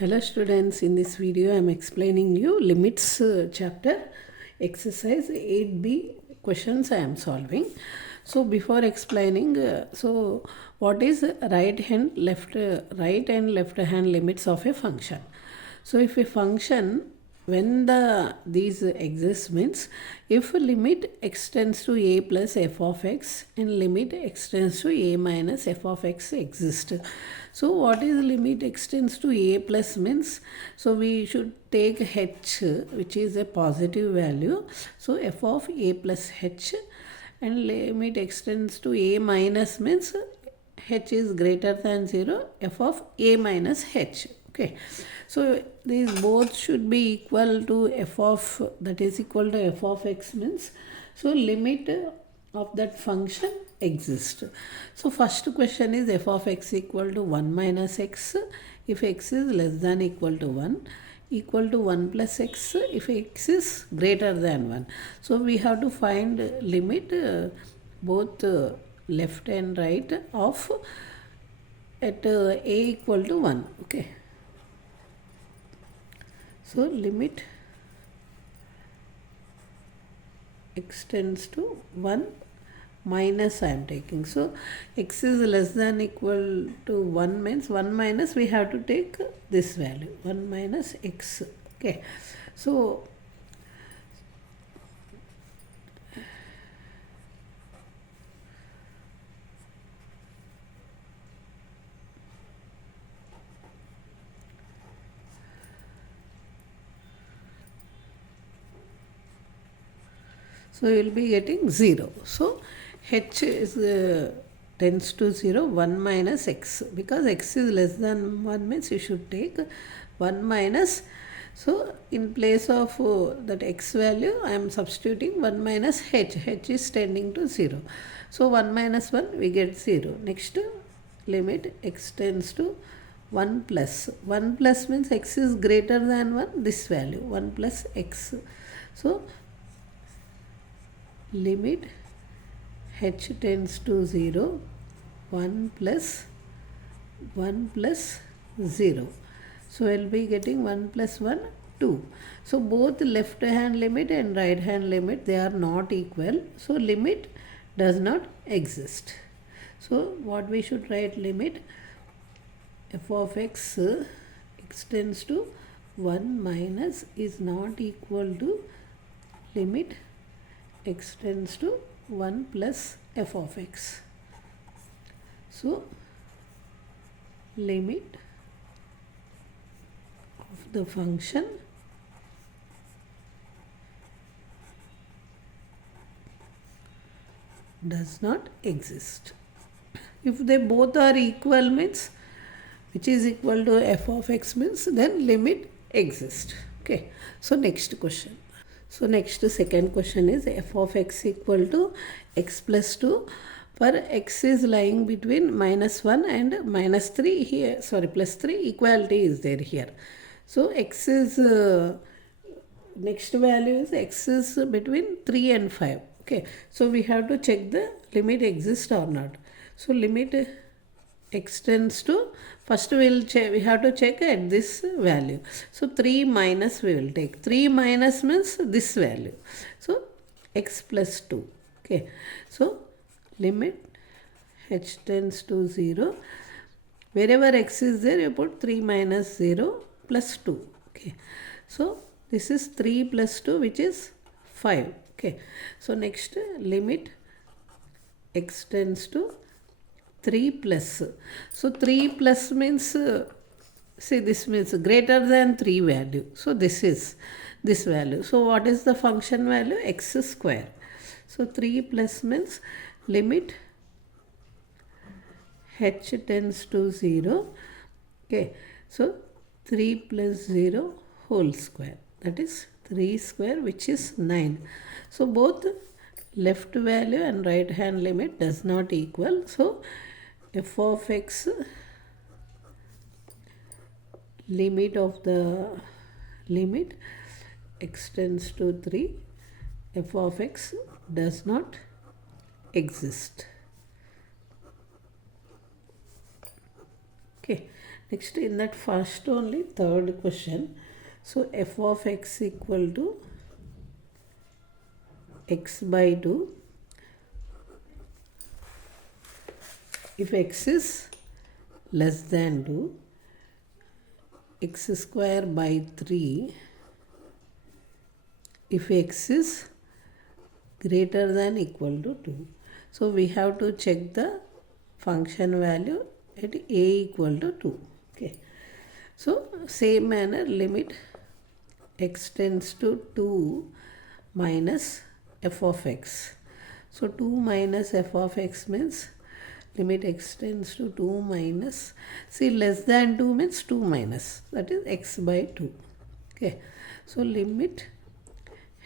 Hello students, in this video I am explaining you limits chapter exercise 8b questions I am solving. So before explaining, what is right and left hand limits of a function? So if a function when these exist means if limit extends to a plus f of x and limit extends to a minus f of x exist. So what is limit extends to a plus means, so we should take h which is a positive value, so f of a plus h, and limit extends to a minus means h is greater than 0, f of a minus h. Okay, so these both should be equal to f of, that is equal to f of x means, so limit of that function exists. So first question is f of x equal to 1 minus x if x is less than equal to 1, equal to 1 plus x if x is greater than 1. So we have to find limit both left and right of at a equal to 1. Okay, so limit extends to 1 minus I am taking. So x is less than equal to 1 means 1 minus, we have to take this value 1 minus x. Okay, so you will be getting 0. So h is tends to 0, 1 minus x, because x is less than 1 means you should take 1 minus. So in place of that x value I am substituting 1 minus h, h is tending to 0. So 1 minus 1 we get 0. Next limit x tends to 1 plus. 1 plus means x is greater than 1, this value 1 plus x. So limit h tends to 0, 1 plus 0. So I will be getting 1 plus 1, 2. So both left hand limit and right hand limit, they are not equal. So limit does not exist. So what we should write, limit f of x extends to 1 minus is not equal to limit extends to 1 plus f of x. So limit of the function does not exist. If they both are equal means, which is equal to f of x means, then limit exists. Okay, so next question. So next second question is f of x equal to x plus 2 for x is lying between minus 1 and minus 3 here, sorry, plus 3, equality is there here. So x is next value is x is between 3 and 5. Okay, so we have to check the limit exists or not. So limit extends to, first we have to check at this value. So 3 minus we will take. 3 minus means this value. So x plus 2. Okay, so limit h tends to 0. Wherever x is there, you put 3 minus 0 plus 2. Okay, so this is 3 plus 2, which is 5. Okay, so next limit x tends to 3 plus. So 3 plus means, see, this means greater than 3 value. So this is this value. So what is the function value? X square. So 3 plus means limit h tends to 0. Okay, so 3 plus 0 whole square, that is 3 square, which is 9. So both left value and right hand limit does not equal. So f of x, limit of the limit extends to 3, f of x does not exist. Okay, Next, in that first only third question, so f of x equal to x by 2 if x is less than 2, x square by 3 if x is greater than equal to 2. So we have to check the function value at a equal to 2. Okay. So same manner, limit x tends to 2 minus f of x. So 2 minus f of x means limit x tends to 2 minus, see less than 2 means 2 minus, that is x by 2. Okay. So limit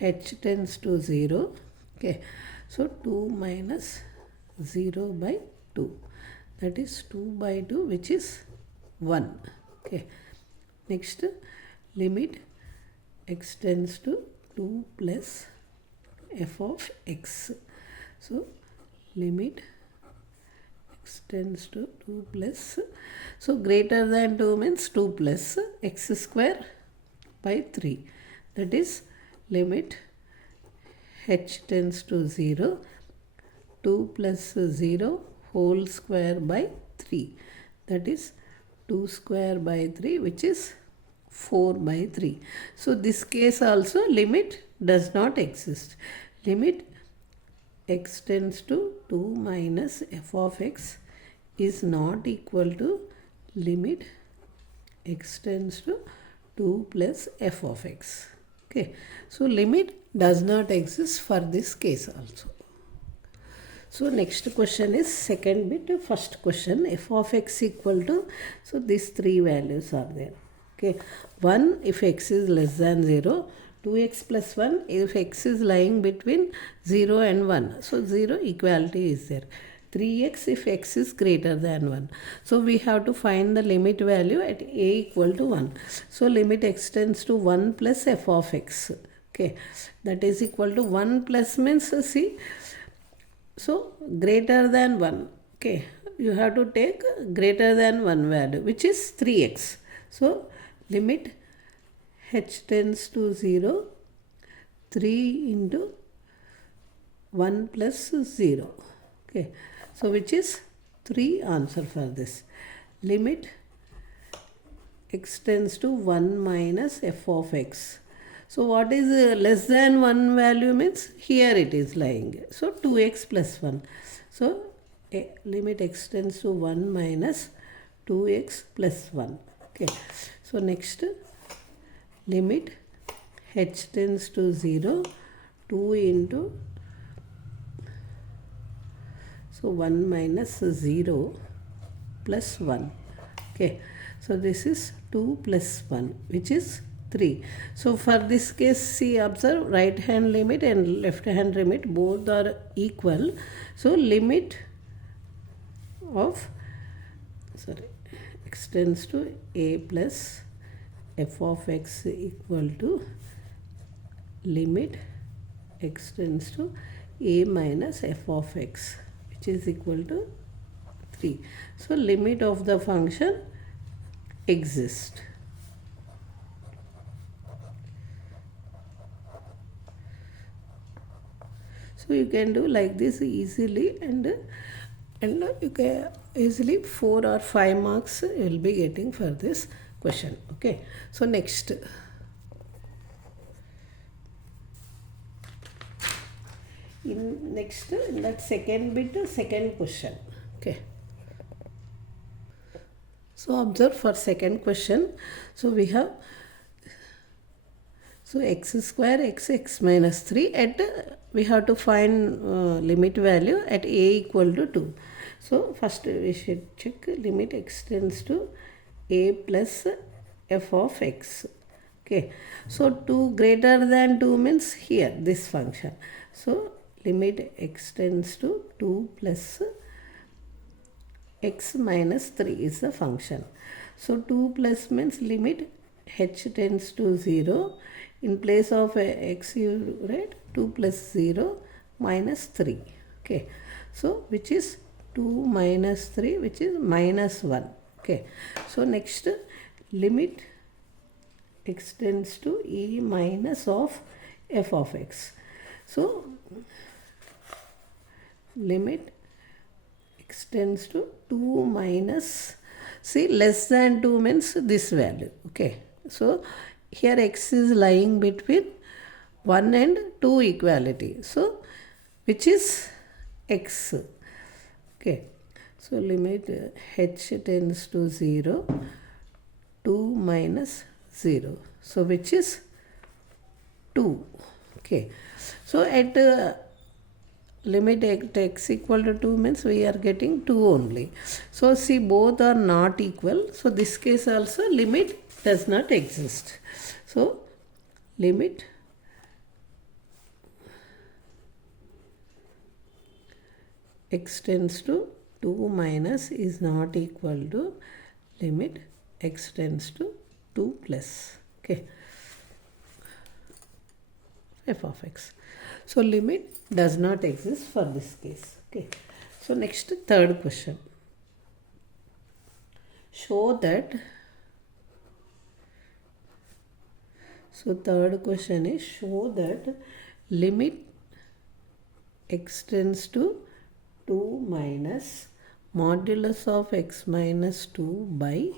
h tends to 0. Okay. So 2 minus 0 by 2, that is 2 by 2, which is 1. Okay. Next, limit x tends to 2 plus f of x. So limit x tends to 2 plus, so greater than 2 means 2 plus x square by 3, that is limit h tends to 0, 2 plus 0 whole square by 3, that is 2 square by 3, which is 4 by 3. So this case also limit does not exist. Limit x tends to 2 minus f of x is not equal to limit x tends to 2 plus f of x. Okay. So limit does not exist for this case also. So next question is second bit, first question, f of x equal to, so these three values are there. Okay. 1 if x is less than 0, 2x plus 1 if x is lying between 0 and 1. So 0 equality is there. 3x if x is greater than 1. So we have to find the limit value at a equal to 1. So limit x tends to 1 plus f of x. Okay. That is equal to 1 plus means, see, so greater than 1. Okay. You have to take greater than 1 value, which is 3x. So limit h tends to 0, 3 into 1 plus 0. Okay. So which is 3 answer for this. Limit x tends to 1 minus f of x. So what is less than 1 value means here it is lying. So 2x plus 1. So limit x tends to 1 minus 2x plus 1. Okay. So next, limit h tends to 0, 2 into, so 1 minus 0 plus 1. Okay. So this is 2 plus 1, which is 3. So for this case, see, observe, right hand limit and left hand limit both are equal. So limit of, x tends to a plus f of x equal to limit x tends to a minus f of x, which is equal to 3. So limit of the function exists. So you can do like this easily, and you can easily 4 or 5 marks you will be getting for this question. Okay. So next, in that second bit, second question. Okay. So observe for second question. So we have, so x square x minus 3 at, we have to find limit value at a equal to 2. So first we should check limit x tends to a plus f of x. Okay. So 2 greater than 2 means here this function. So limit x tends to 2 plus x minus 3 is the function. So 2 plus means limit h tends to 0. In place of x you write 2 plus 0 minus 3. Okay. So which is 2 minus 3, which is minus 1. Okay, so next, limit extends to e minus of f of x. So limit extends to 2 minus, see, less than 2 means this value. Okay, so here x is lying between 1 and 2 equality, so which is x. Okay, so limit h tends to 0, 2 minus 0, so which is 2. Okay, so at limit x equal to 2 means we are getting 2 only. So see, both are not equal, so this case also limit does not exist. So limit x tends to 2 minus is not equal to limit x tends to 2 plus. Okay, f of x. So limit does not exist for this case. Okay, so next, third question. Show that, so third question is show that limit x tends to 2 minus modulus of x minus 2 by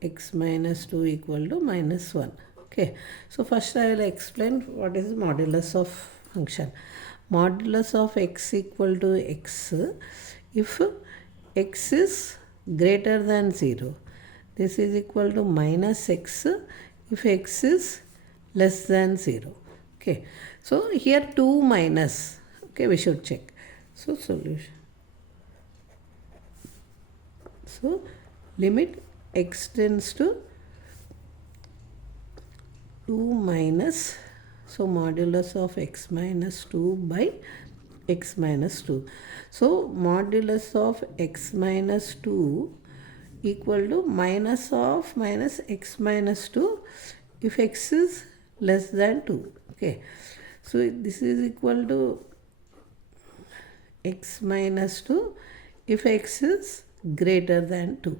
x minus 2 equal to minus 1. Okay, so first I will explain what is modulus of function. Modulus of x equal to x if x is greater than 0. This is equal to minus x if x is less than 0. Okay, so here 2 minus, okay, we should check. So solution. So limit x tends to 2 minus, so modulus of x minus 2 by x minus 2. So modulus of x minus 2 equal to minus of minus x minus 2 if x is less than 2. Okay, so this is equal to x minus 2 if x is greater than 2.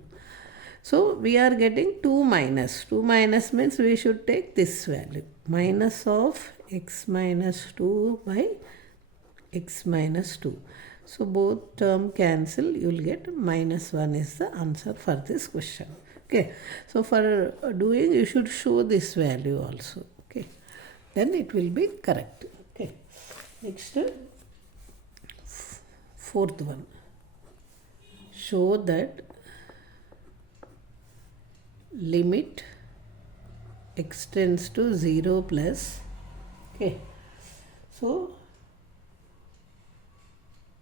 So we are getting 2 minus. 2 minus means we should take this value. Minus of x minus 2 by x minus 2. So both term cancel, you will get minus 1 is the answer for this question. Okay, so for doing, you should show this value also. Okay, then it will be correct. Okay, next, fourth one. Show that limit x tends to 0 plus, okay, so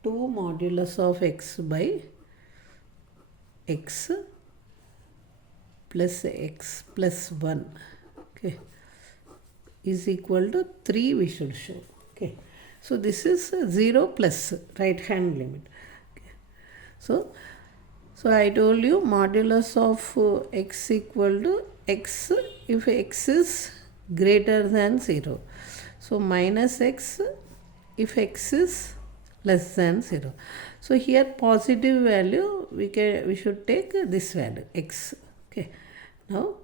2 modulus of x by x plus x plus 1, okay, is equal to 3 we should show. Okay, so this is 0 plus right hand limit. Okay. So I told you modulus of x equal to x if x is greater than 0. So minus x if x is less than 0. So here positive value we should take this value x. Okay. Now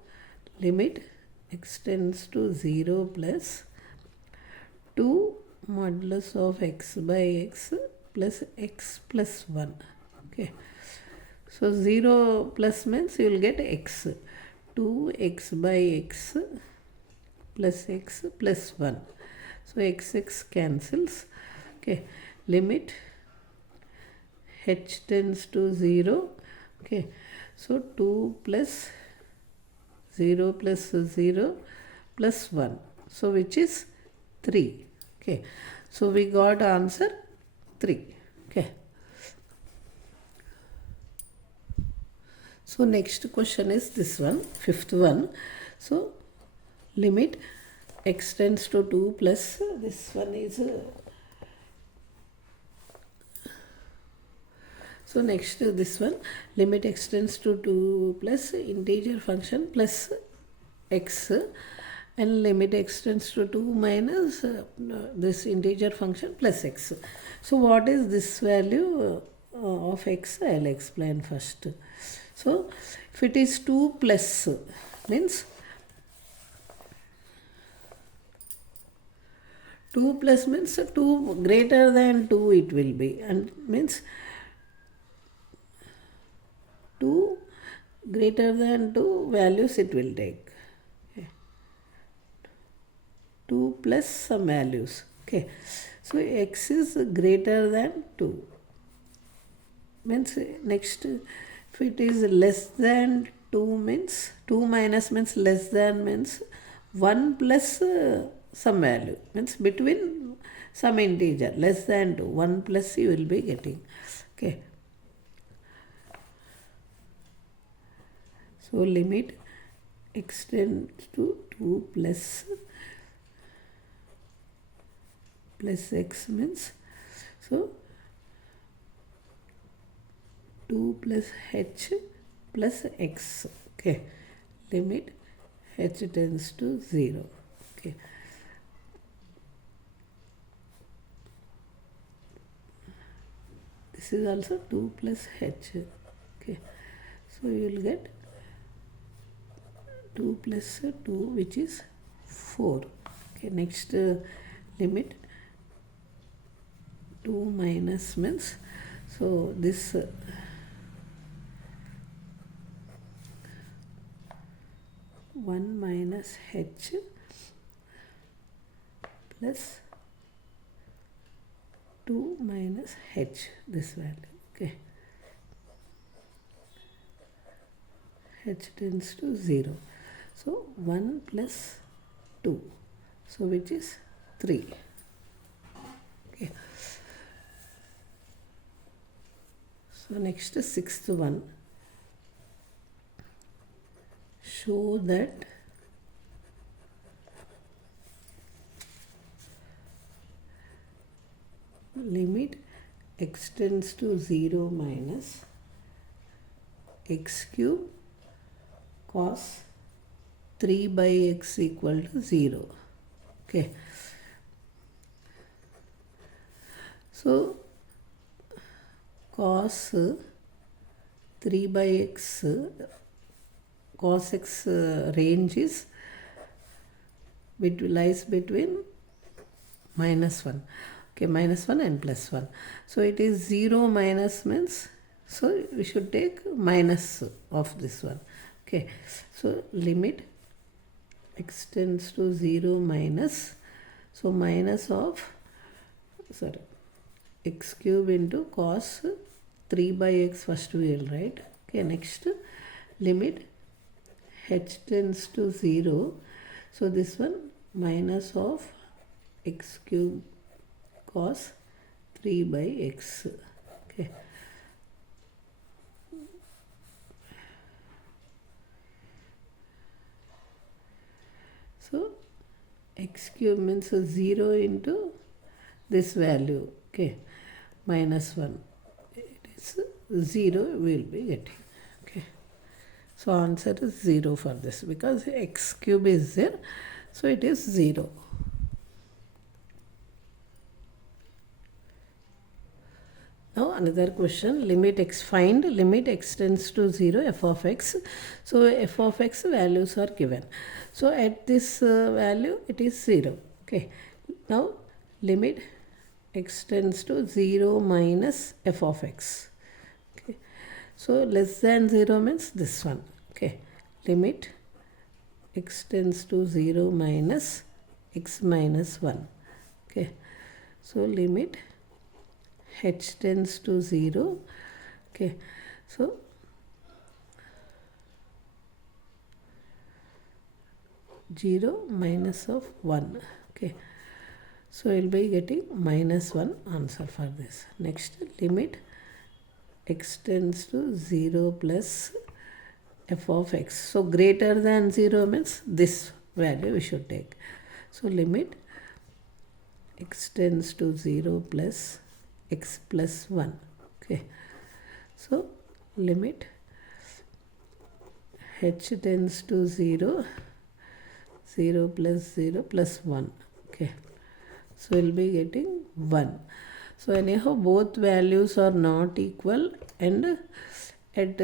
limit x tends to 0 plus 2 modulus of x by x plus x plus 1. Okay. So 0 plus means you will get x. 2x by x plus x plus 1. So x cancels. Okay. Limit h tends to 0. Okay. So 2 plus 0 plus 0 plus 1. So which is 3. Okay. So we got answer 3. Okay. So next question is this one, fifth one. So limit x tends to 2 plus, this one is, so next this one, limit x tends to 2 plus integer function plus x, and limit x tends to 2 minus this integer function plus x. So what is this value? of x, I'll explain first. So if it is 2 plus means 2 plus means 2 greater than 2 it will be, and means 2 greater than 2 values it will take. 2 plus some values. Okay, so x is greater than 2 means next, if it is less than 2 means 2 minus means less than means 1 plus some value means between some integer less than 2, 1 plus you will be getting. Okay, so limit extends to 2 plus x means, so 2 plus h plus x. Okay, limit h tends to 0. Okay, this is also 2 plus h. Okay, so you will get 2 plus 2 which is 4. Okay, next limit 2 minus means, so this 1 minus h plus 2 minus h, this value. Okay, h tends to 0. So 1 plus 2, so which is 3. Okay, so next is 6th one. Show that limit x tends to 0 minus x cube cos 3 by x equal to 0. Okay, so cos 3 by x, cos x range is lies between minus 1. Okay, minus 1 and plus 1. So it is 0 minus means, so we should take minus of this one. Okay, so limit x tends to 0 minus, so minus of, sorry, x cube into cos 3 by x first we will write. Okay, next limit h tends to 0, so this one minus of x cube cos 3 by x. Okay, so x cube means 0 into this value. Okay, minus 1, it is 0 we will be getting. Okay, so answer is 0 for this because x cube is there, so it is 0. Now another question, limit x, find limit x tends to 0 f of x. So f of x values are given. So at this value it is 0. Okay, now limit x tends to 0 minus f of x. Okay, so less than 0 means this one. Okay, limit x tends to 0 minus x minus 1. Okay, so limit h tends to 0. Okay, so zero minus of 1. Okay, so we'll be getting minus 1 answer for this. Next, limit x tends to 0 plus f of x. So greater than 0 means this value we should take. So limit x tends to 0 plus x plus 1. Okay, so limit h tends to 0, 0 plus 0 plus 1. Okay, so we'll be getting 1. So anyhow both values are not equal, and at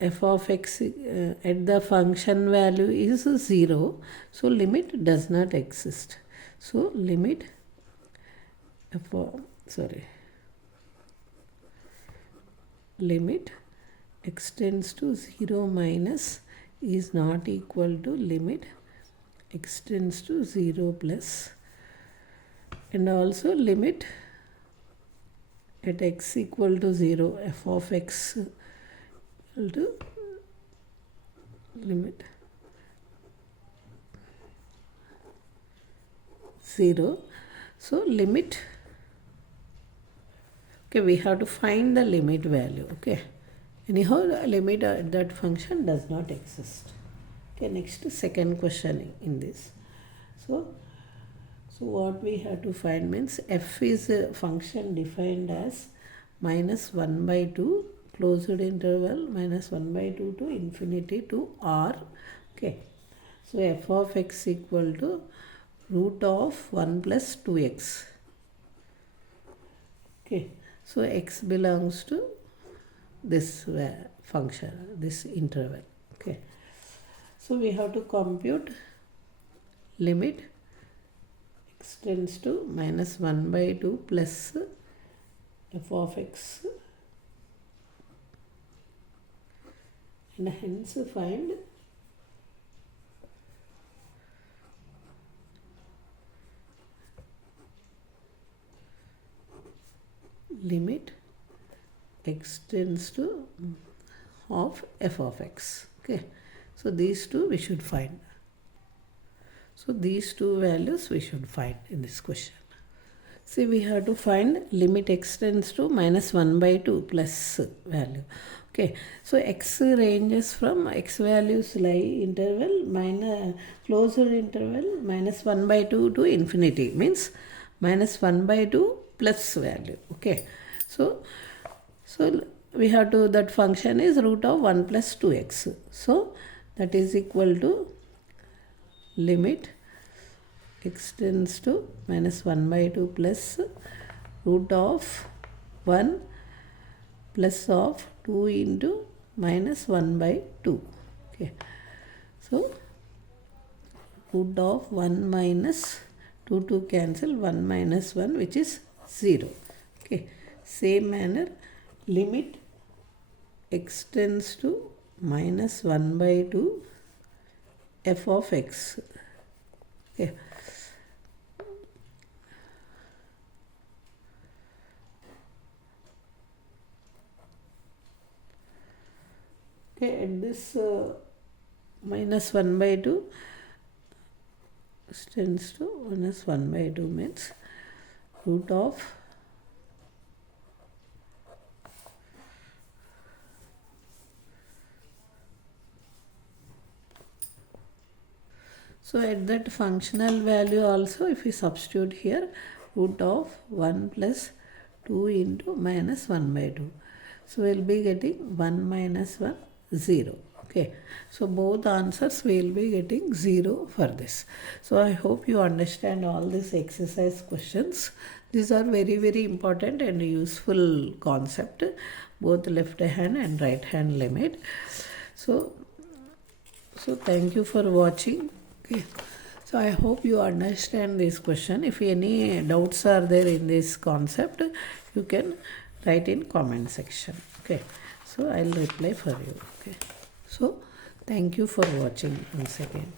f of x at the function value is 0, so limit does not exist. So limit limit x tends to 0 minus is not equal to limit x tends to 0 plus, and also limit at x equal to 0 f of x equal to limit 0. So limit, okay, we have to find the limit value. Okay, anyhow the limit that function does not exist. Okay, next second question in this. So what we have to find means f is a function defined as minus 1 by 2 closed interval minus 1 by 2 to infinity to r. Okay, so f of x equal to root of 1 plus 2x. Okay, so x belongs to this function, this interval. Okay, so we have to compute limit x tends to minus 1 by 2 plus f of x, and hence find limit x tends to of f of x. Okay, so these two we should find. So these two values we should find in this question. See, we have to find limit x tends to minus 1 by 2 plus value. Okay, so x ranges from x values lie interval minus closed interval minus 1 by 2 to infinity, means minus 1 by 2 plus value. Okay, so we have to, that function is root of 1 plus 2x. So that is equal to limit x tends to minus 1 by 2 plus root of 1 plus of 2 into minus 1 by 2. Okay, so root of 1 minus 2 cancel, 1 minus 1 which is 0. Okay, same manner limit x tends to minus 1 by 2 f of x. Okay, okay, at this minus 1 by 2 tends to minus 1 by 2 means root of so at that functional value also, if we substitute here root of 1 plus 2 into minus 1 by 2, so we'll be getting 1 minus 1 0. Okay, so both answers will be getting 0 for this. So I hope you understand all these exercise questions. These are very, very important and useful concept, both left hand and right hand limit. So thank you for watching. Okay, so I hope you understand this question. If any doubts are there in this concept, you can write in comment section. Okay, so I'll reply for you. Okay, so thank you for watching once again.